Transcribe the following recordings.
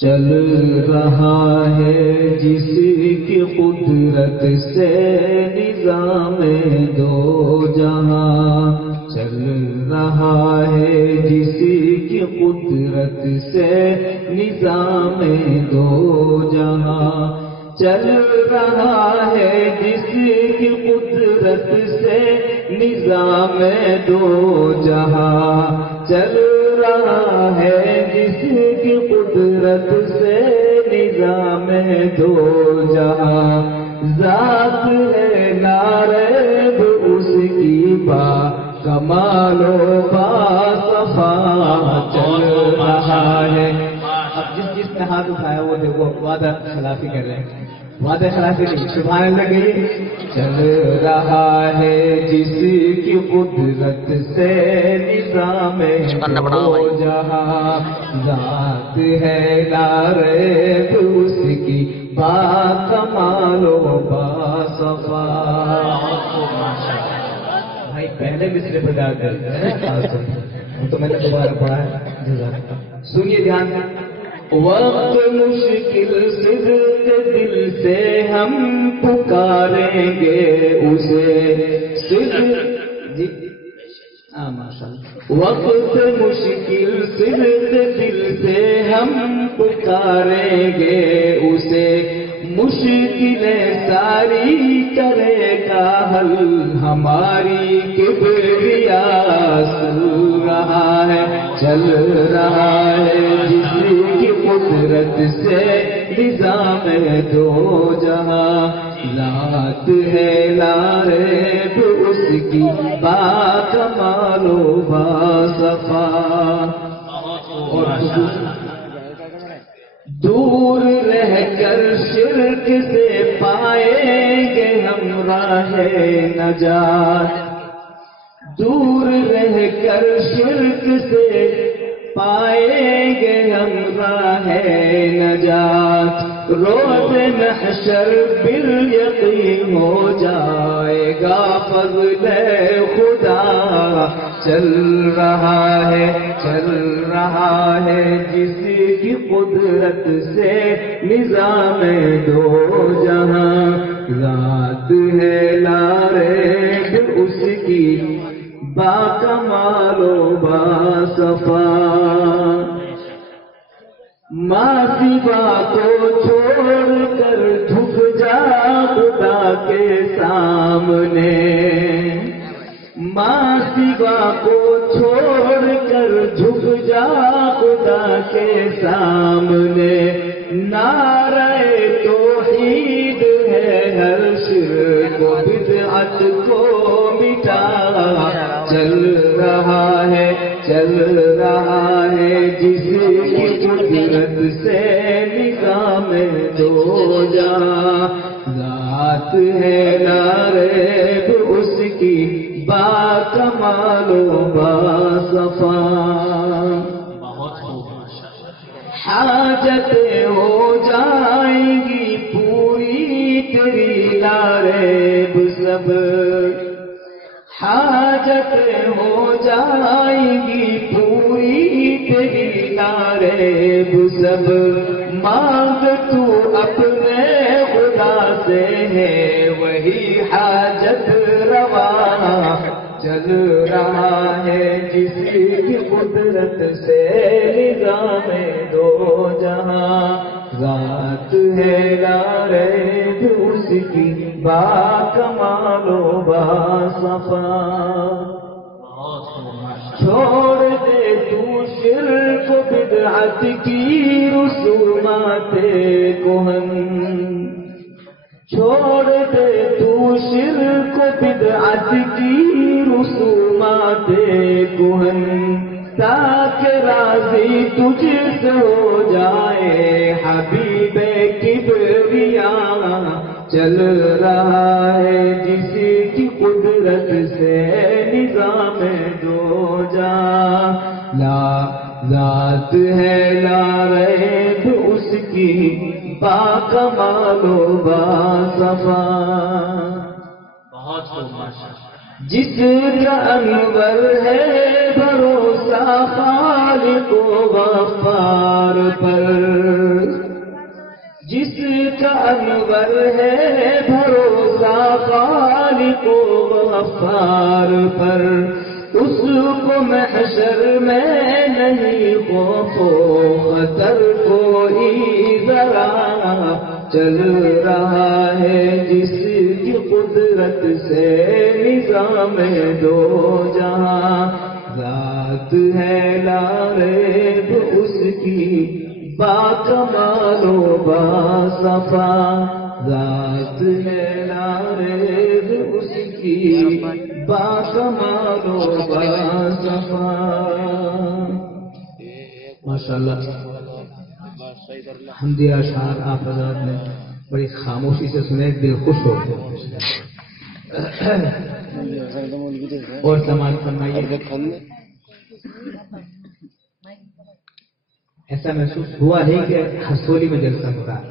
چل رہا ہے جس کی قدرت سے نظام دو جہاں، چل رہا ہے جس کی قدرت سے نظام دو جہاں، چل رہا ہے جس کی قدرت سے نظام دو جہاں، چل رہا ہے جس کی قدرت سے نظام دو جہاں، ذات ہے لا ریب اس کی با کمال و با صفا، چل رہا ہے۔ اب جس نے ہاتھ اٹھایا وہ دیکھو وعدہ خلافی کر رہے ہیں، وعدہ خلافی نہیں، سبحان اللہ کہیے۔ چل رہا ہے جس کی قدرت سے نظام دو جہاں، ذات ہے لا ریب اس کی با کمال و با صفا۔ بھائی پہلے مصرے پر گا کر تو میں نے دوبارہ پڑھا ہے، سنیے دھیان سے۔ وقت مشکل صدق دل سے ہم پکاریں گے اسے، وقت مشکل صدق دل سے ہم پکاریں گے اسے، مشکلیں ساری کرے گا حل ہماری کبریا، چل رہا ہے چل رہا ہے جس کی قدرت سے نظام دو جہاں، ذات ہے لا ریب اس کی با کمال و با صفا۔ دور رہ کر شرک سے پائیں گے ہم راہ نجات، دور رہ کر شرک سے پائیں گے ہم راہ نجات، روز محشر بالیقین ہو جائے گا فضل خدا، چل رہا ہے جس کی قدرت سے نظام دو جہاں، ذات ہے لا ریب اس کی با کمال و با صفا۔ ماں سوا کو چھوڑ کر جھک جا خدا کے سامنے، ماں سوا کو چھوڑ کر جھک جا خدا کے سامنے، نعرہ توحید ہے ہر شرک و بدعت کو مٹا، چل رہا ہے جس کی قدرت سے نظام دو جہاں، ذات ہے لا ریب اس کی با کمال و با صفا۔ حاجتیں ہو جائیں گی پوری تیری لا ریب سب، حاجتیں ہو جائیں گی پوری تیری لا ریب سب، مانگ تو اپنے خدا سے ہے وہی حاجت روا، چل رہا ہے جس کی قدرت سے نظام دو جہاں، ذات ہے لا ریب اس کی با کمال و با صفا۔ چھوڑ دے تو شرک و بدعت کی رسومات کہن، چھوڑ دے تو شرک و بدعت کی رسومات کہن، تاکہ راضی تجھ سے ہو جائے حبیب کبریا، چل رہا ہے جس کی قدرت سے نظام دو جہاں، ذات ہے لا ریب اس کی با کمال و با صفا۔ جس کا انور ہے خالق و غفار پر، جس کا انور ہے بھروسہ خالق و غفار پر، اس کو محشر میں نہیں خوف و خطر، کوئی ذرا چل رہا ہے جس کی قدرت سے نظام دو جہاں، ذات ہے لا ریب اس کی با کمال و با صفا، ذات ہے لا ریب اس کی با کمال و با صفا۔ ماشاءاللہ حمدیہ اشعار آپ حضرات نے بڑی خاموشی سے سنے، دل خوش ہو گیا۔ اور سماعت فرمائیے۔ ایسا محسوس ہوا نہیں کہ ہرسولی میں جلسہ ہو رہا ہے،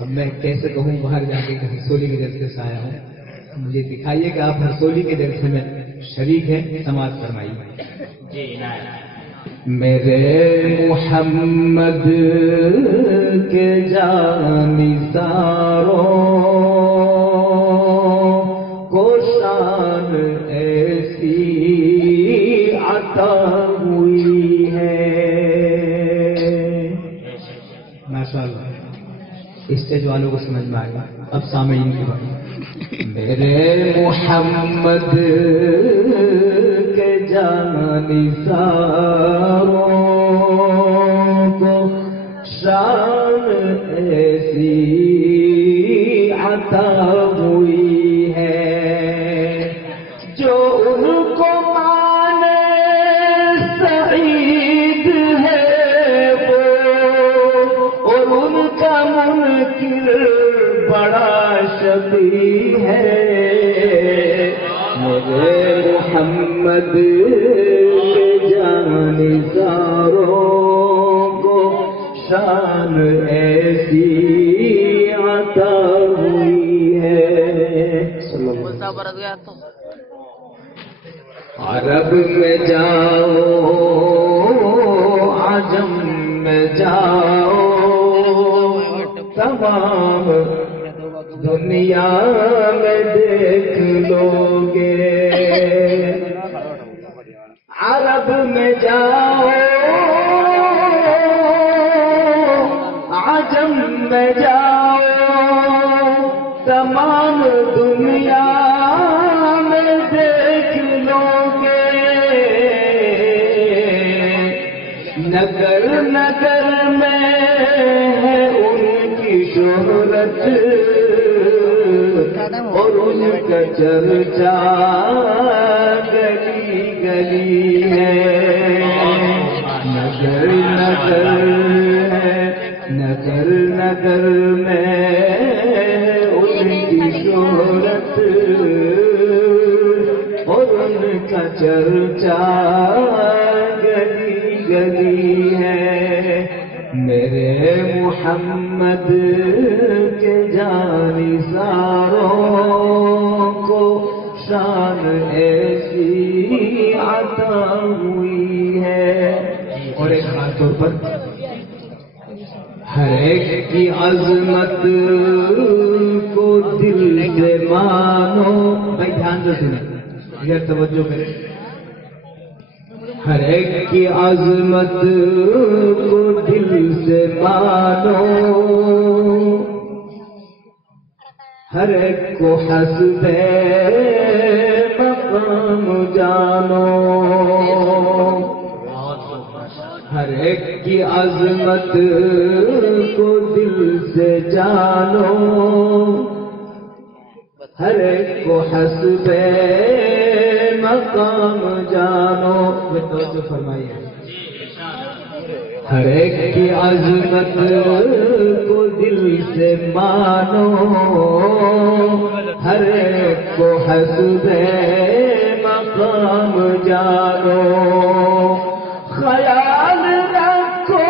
اب میں کیسے کہوں باہر جا کے کہ ہرسولی کے جلسے سے آیا ہوں، مجھے دکھائیے کہ آپ ہرسولی کے جلسے میں شریک ہیں، سماعت فرمائیے۔ جی میرے محمد کے جانثاروں کو شان ایسی عطا ہوئی ہے۔ ماشاءاللہ اسٹیج والوں کو سمجھ میں آئے گا، اب سامعین کی بات۔ میرے محمد کے جانثاروں کو شان ایسی عطا ہوئی ہے، جو ان کو مانے سعید ہے وہ، اور ان کا منکر بڑا شقی ہے۔ میرے محمد کے جانثاروں کو شان ایسی عطا ہوئی ہے۔ عرب میں جاؤ عجم میں جاؤ، تمام دنیا میں دیکھ لو گے، عرب میں جاؤ عجم میں جاؤ، تمام دنیا میں دیکھ لو گے، نگر نگر میں ہے ان کی شہرت اور ان کا چرچا گلی گلی ہے، نگر نگر ہے، نگر نگر میں ان کی شہرت اور ان کا چرچا گلی گلی ہے۔ میرے محمد کے جانثاروں کو شان ایسی عطا ہوئی ہے۔ اور ایک خاص طور پر ہر ایک کی عظمت کو دل سے مانو، بھائی دھیان سے سنیں، ادھر توجہ کریں، ہر ایک کی عظمت کو دل سے مانو، ہر ایک کو حسب مقام جانو، ہر ایک کی عظمت کو دل سے جانو، ہر ایک کو حسب مقام جانو۔ یہ توجہ فرمائیے، ہر ایک کی عظمت کو دل سے مانو، ہر ایک کو حسب مقام جانو، خیال رکھو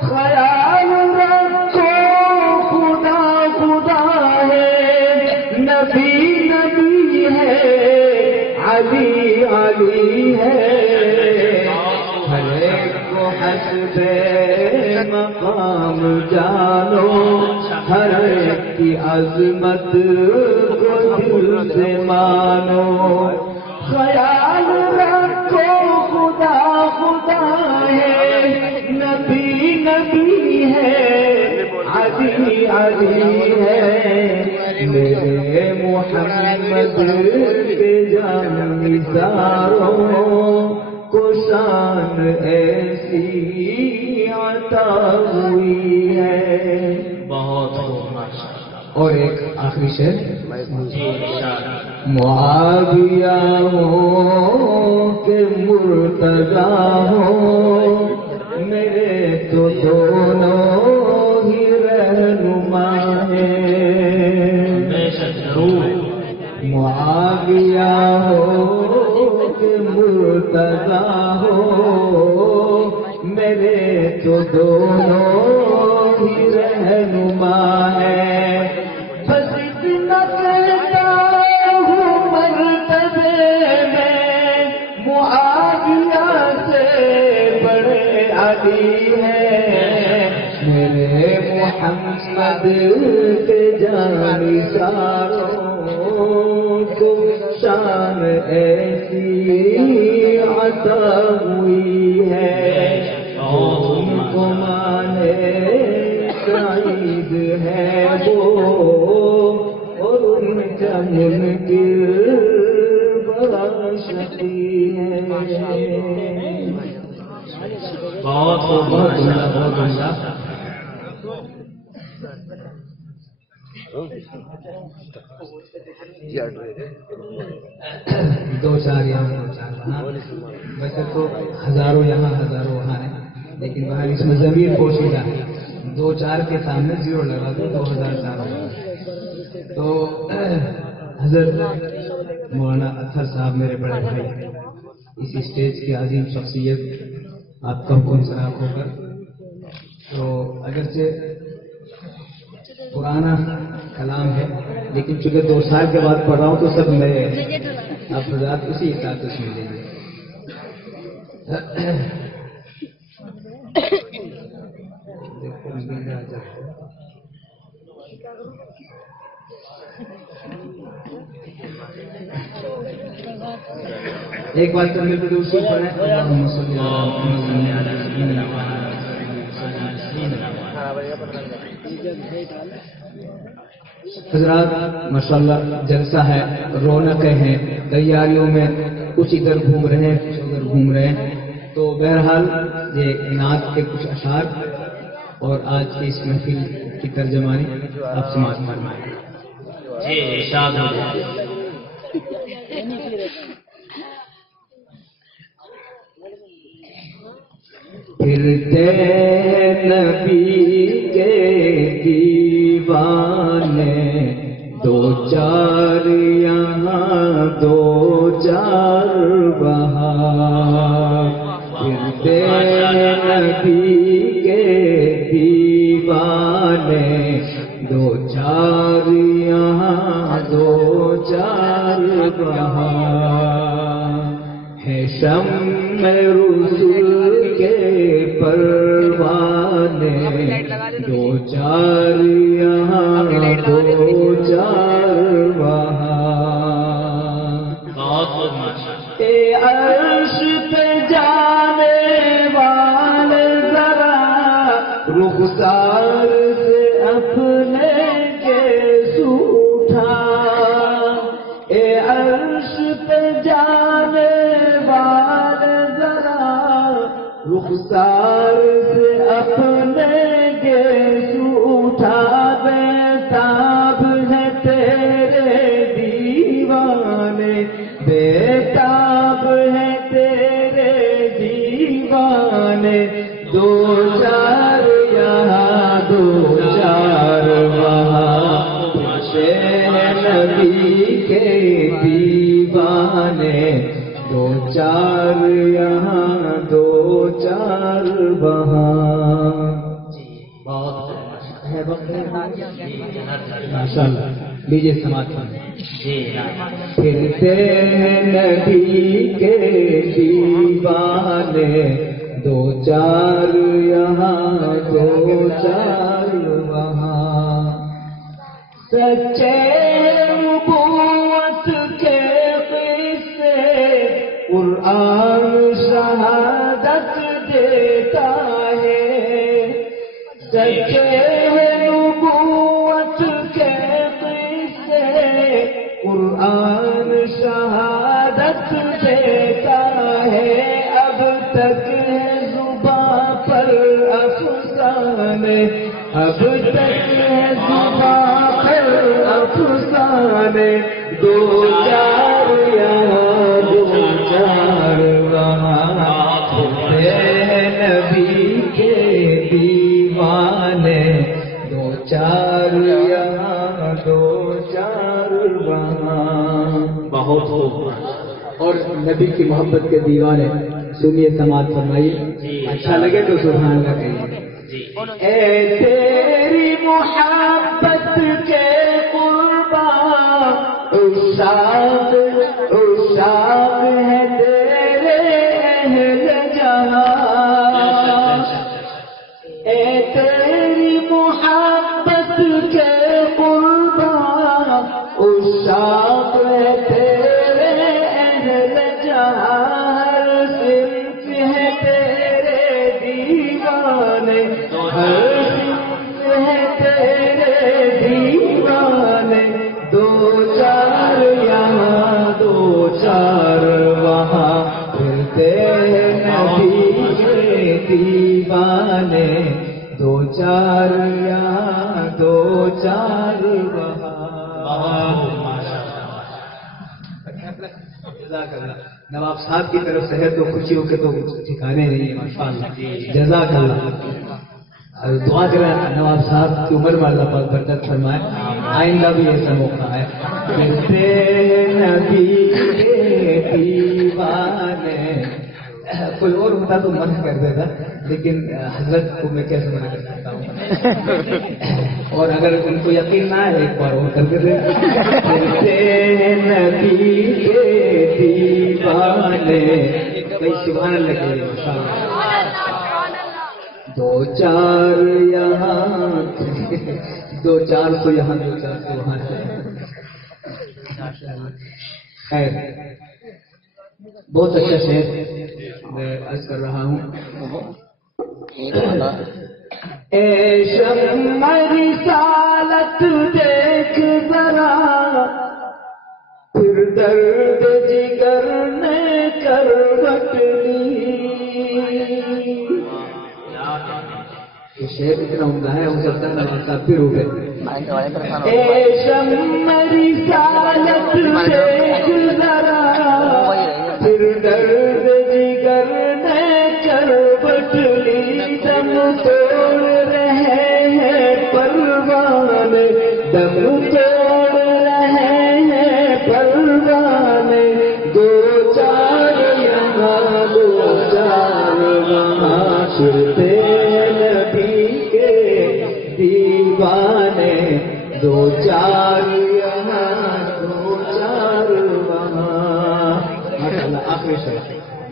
خیال رکھو خدا خدا ہے، نبی نبی ہے، علی علی ہے، ہر ایک کو حسب مقام جانو، ہر ایک کی عظمت کو دل سے مانو، خیال رکھو خدا خدا ہے، نبی نبی ہے، علی علی ہے، میرے محمد کے جانثاروں کو شان ایسی عطا ہوئی ہے۔ بہت خوب، اور ایک آخری شعر، معاویہ ہو کہ مرتضیٰ ہو، میرے تو دونوں ہی رہنما ہیں، معاویہ ہو کہ مرتضیٰ ہو، میرے تو دونوں ہی رہنما ہیں، بس اتنا کہتا ہوں مرتبے میں معاویہ سے بڑے علی ہیں، میرے محمد کے جانثاروں کو شان ایسی عطا ہوئی ہے، ان کو مانے سعید ہے وہ، اور ان کا منکر بڑا شقی ہے۔ بہت خوب، بہت عمدہ۔ دو چار یہاں دو چار وہاں، ویسے تو ہزاروں یہاں ہزاروں وہاں ہیں، لیکن بہرحال اس میں ضمیر پوشیدہ ہے، دو چار کے سامنے زیرو لگا دو، 2004 ہوگا۔ تو حضرت مولانا اطہر صاحب میرے بڑے بھائی، اس اسٹیج کی عظیم شخصیت، آپ کا حکم سراغ ہو کر، تو اگرچہ پرانا کلام ہے لیکن چونکہ 2 سال کے بعد پڑھ رہا ہوں تو سب نئے ہیں، آپ حضرات اسی حساب سے سن لیجیے۔ ایک بار تو میرے دوست پڑھیں، حضرات ماشاءاللہ جلسہ ہے، رونقیں ہیں، تیاریوں میں کچھ ادھر گھوم رہے ہیں کچھ ادھر گھوم رہے ہیں، تو بہرحال یہ نعت کے کچھ اشعار اور آج کی اس محفل کی ترجمانی آپ سماعت فرمائیں۔ جی ارشاد ہو جائے۔ پھرتے نبی کے دیوانے، 2 4 یہاں 2 4 وہاں، پھرتے نبی کے دیوانے، 2 4 یہاں 2 4 وہاں، ہے شمع رسول کے پروانے، 2 4 یہاں 2 4 وہاں، اے عرش پہ جانے والے ذرا رخسار سے اپنے کیس اٹھا، اے عرش پہ جانے والے ذرا رخسار سے اپنے کیس اٹھا، بےتاب ہے تیرے دیوانے، بےتاب ہے تیرے دیوانے، 2 4 یہاں 2 4 وہاں، نبی کے دیوانے، 2 4 یہاں 2 4 وہاں۔ بہت ہے وقت، ماشاء اللہ لیجیے سماعت فرمائیں۔ جی ہاں پھرتے ہیں نبی کے دیوانے، دو چار یہاں دو چار وہاں، سچے نبوت کے قصے قرآن شہادت دیتا ہے، سچے نبوت کے قصے قرآن شہادت دیتا ہے، اب تک ہے زباں پر افسانے، اب تک ہے زباں پر افسانے، دو چار یہاں دو چار وہاں، نبی کے دیوانے، دو چار یہاں دو چار وہاں۔ بہت خوب۔ اور نبی کی محبت کے دیوانے سنیے، سماعت فرمائیے، اچھا لگے تو سبحان اللہ کہیے۔ جی اے تیری محبت کے قربان عشاق عشاق ہے تیرے اہل جہاں، اے تیری محبت کے قربان عشاق ہے تیرے اہل جہاں، ہر صنف ہے تیرے دیوانے، ہر صنف ہے تیرے دیوانے، دو چار یہاں دو چار وہاں، پھرتے ہیں نبی کے دیوانے، دو چار یہاں دو چار وہاں۔ جزاک اللہ۔ نواب صاحب کی طرف سے ہے تو خوشیوں کے تو ٹھکانے نہیں ہیں، ماشاء اللہ، جزاک اللہ۔ اور دعا کریں نواب صاحب کی عمر میں اللہ پاک برکت فرمائے، آئندہ بھی ایسا موقع ہے۔ پھرتے نبی کے دیوانے، کوئی اور ہوتا تو منع کر دیتا، لیکن حضرت کو میں کیسے منع کر سکتا ہوں، اور اگر ان کو یقین نہ ہے ایک بار اور کر دیتے۔ پھرتے نبی کے دیوانے، کئی سبحان اللہ کہیے، ماشاء اللہ۔ دو چار یہاں دو چار تو یہاں دو چار تو وہاں ہے۔ خیر، بہت اچھا شعر میں عرض کر رہا ہوں۔ اے شمع رسالت دیکھ ذرا، پھر درد جگر نے کروٹ لی۔ یہ شعر اتنا عمدہ ہے، ہو سکتا ہے نواز صاحب پھر ہو گئے۔ اے شمع رسالت دیکھ ذرا، پھر درد جگر نے کروٹ لی، دم توڑ رہے ہیں پروانے، دم توڑ رہے ہیں پروانے، دو چار یہاں دو چار وہاں، پھرتے نبی کے دیوانے، دو چار یہاں دو چار وہاں۔ ماشاء اللہ، آخری شعر۔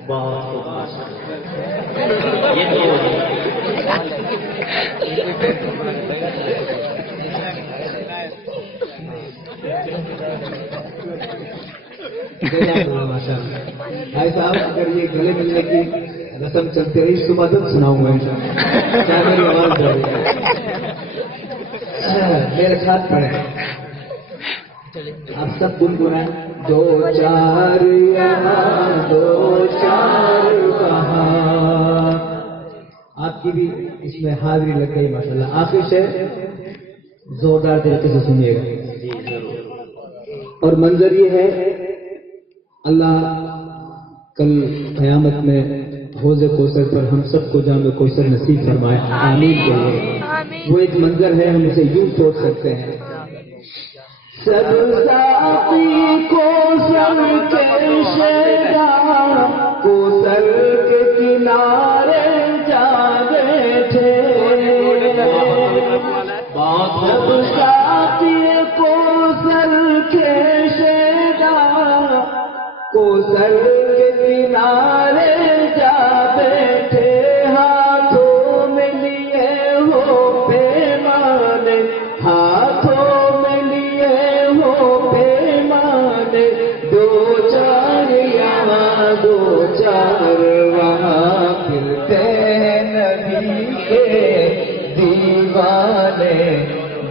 بہت خوب۔ یہ تو بھائی صاحب، اگر یہ گلے ملنے کی رسم چلتی رہی صبح تک سناؤں گا انشاءاللہ، کیا میری آواز جا رہی ہے؟ میرے ساتھ پڑھیں، آپ سب گنگنائیں۔ دو چار یہاں دو چار وہاں، آپ کی بھی اس میں حاضری لگ گئی ماشاءاللہ۔ آخر سے زوردار طریقے سے سنیے گا، اور منظر یہ ہے، اللہ کل قیامت میں حوض کوثر پر ہم سب کو جام کوثر نصیب فرمائے، آمین کہیے۔ وہ ایک منظر ہے، ہم اسے یوں سوچ سکتے ہیں، سب ساقی کوثر کے شیدا، کوثر کے کنارے جا بیٹھے، سب ساقی کوثر کے کوثر کے کنارے جا بیٹھے ہاتھوں میں لیے ہو پیمانے ہاتھوں میں لیے ہو پیمانے دو چار یہاں دو چار وہاں پھرتے ہیں نبی کے دیوانے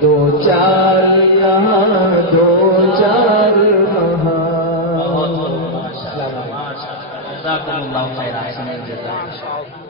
دو چار یہاں دو چار وہاں جزاکم اللہ خیر احسن الجزاء